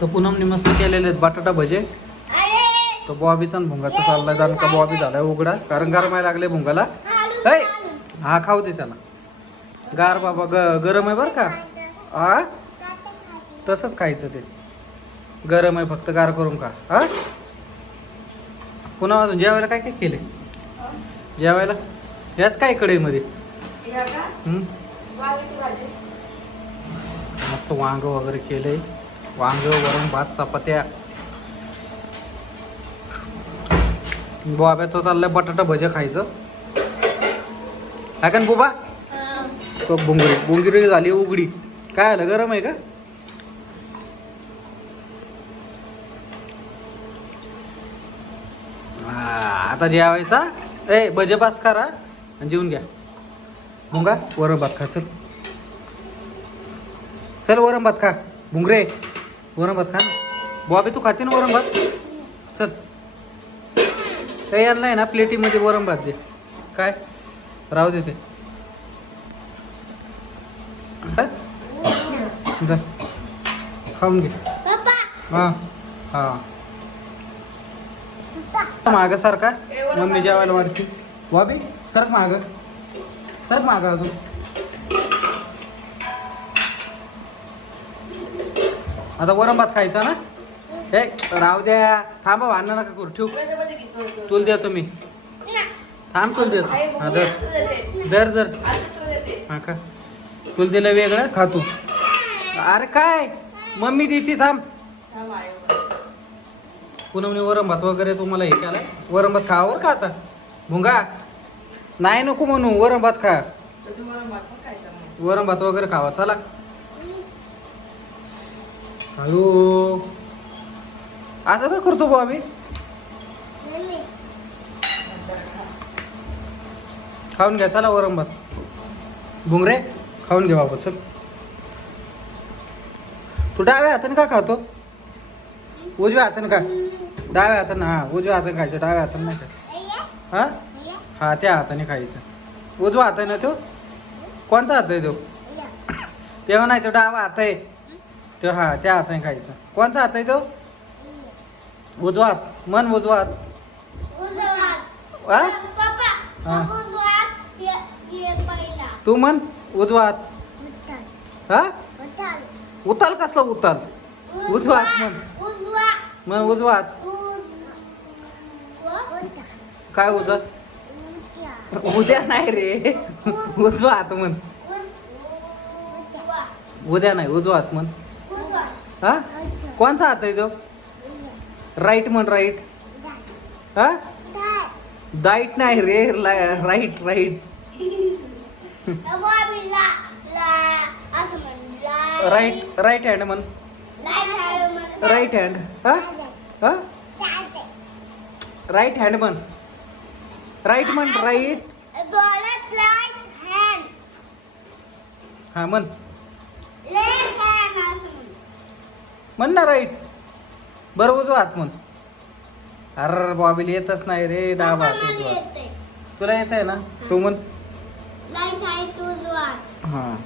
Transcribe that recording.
तर पूनमने मस्त केलेले आहेत बटाटा भजे. तो बॉबीचा भुंगाचा चाललाय जाण का बॉबी झालाय उघडा कारण गरमायला लागले भुंगाला. ऐ हा खाऊ दे त्याला गार बाबा गरम आहे बरं का. हा तसंच खायचं ते गरम आहे फक्त गार करून खा. हा पुन्हा अजून जेवायला काय काय केले जेवायला यात काय कढईमध्ये मस्त वांग वगैरे केले. वांग वरण भात चपात्या. बॉब्याचं चाललंय बटाटा भजे खायचं काय का बुबा. तो बुंगिरी झाली उघडी. काय आलं गरम आहे का. आता जेवायचा ए भजे पास करा आणि जेवून घ्या. भुंगा वरण भात खा चल चल वरण भात खा. भुंगरे वरण भात खा ना. बॉबी तू खाते ना वरण भात चल. काही यांना आहे ना प्लेटीमध्ये वरण भात दे. काय राहू दे ते खाऊन घे. हां हां माग सारखा मम्मी जेवायला वाटते. बॉबी सरक माग अजून. आता वरण भात खायचा ना. हे राहू द्या थांबा भांडण नका करू ठेवू. तुला देतो मी थांब तुला देतो. हा दर दर हा का तुला दिलं वेगळं खा तू. अरे काय मम्मी देते थांब. पुनमने वरण भात वगैरे तुम्हाला हे केला. वरण भात खावर का आता भुंगा नाही नको म्हणू वरण भात खा. वरण भात वगैरे खावा चला. अयो असं का करतो भाऊ आम्ही. खाऊन घ्या चला वरण भात. भुंगरे खाऊन घे बाबा चल. तू डाव्या हाताने का खातो उजव्या हाताने का. डाव्या हाताने हा उजव्या हाताने खायचं डाव्या हाताने नाही खायचं. हा हा त्या हाताने खायचं. उजवा हात आहे ना तो कोणचा हात आहे तो. तेव्हा नाही तो डावा हात आहे तो. हा त्या हाताने खायचं. कोणचा हात आहे तो उजवा हात. मन उजवा हात. हा तू मन उजवा हात. हा उताल कसला उताल उजवा हात मन उजवा हात. काय उजवा उद्या नाही रे उजवा हात म्हण. उद्या नाही उजवा हात म्हण. हा कोणचा हात आहे तो राईट म्हण राईट. हा दाईट नाही रे right right. Right right hand म्हण. Right hand. हा हा राईट हँड म्हण. राईट म्हण राईट. हा म्हण म्हण ना राईट. बरं उजवा हात म्हण. अरे बॉबीला येतच नाही रे डावा हात उजवा. तुला येत आहे ना तू म्हण. हा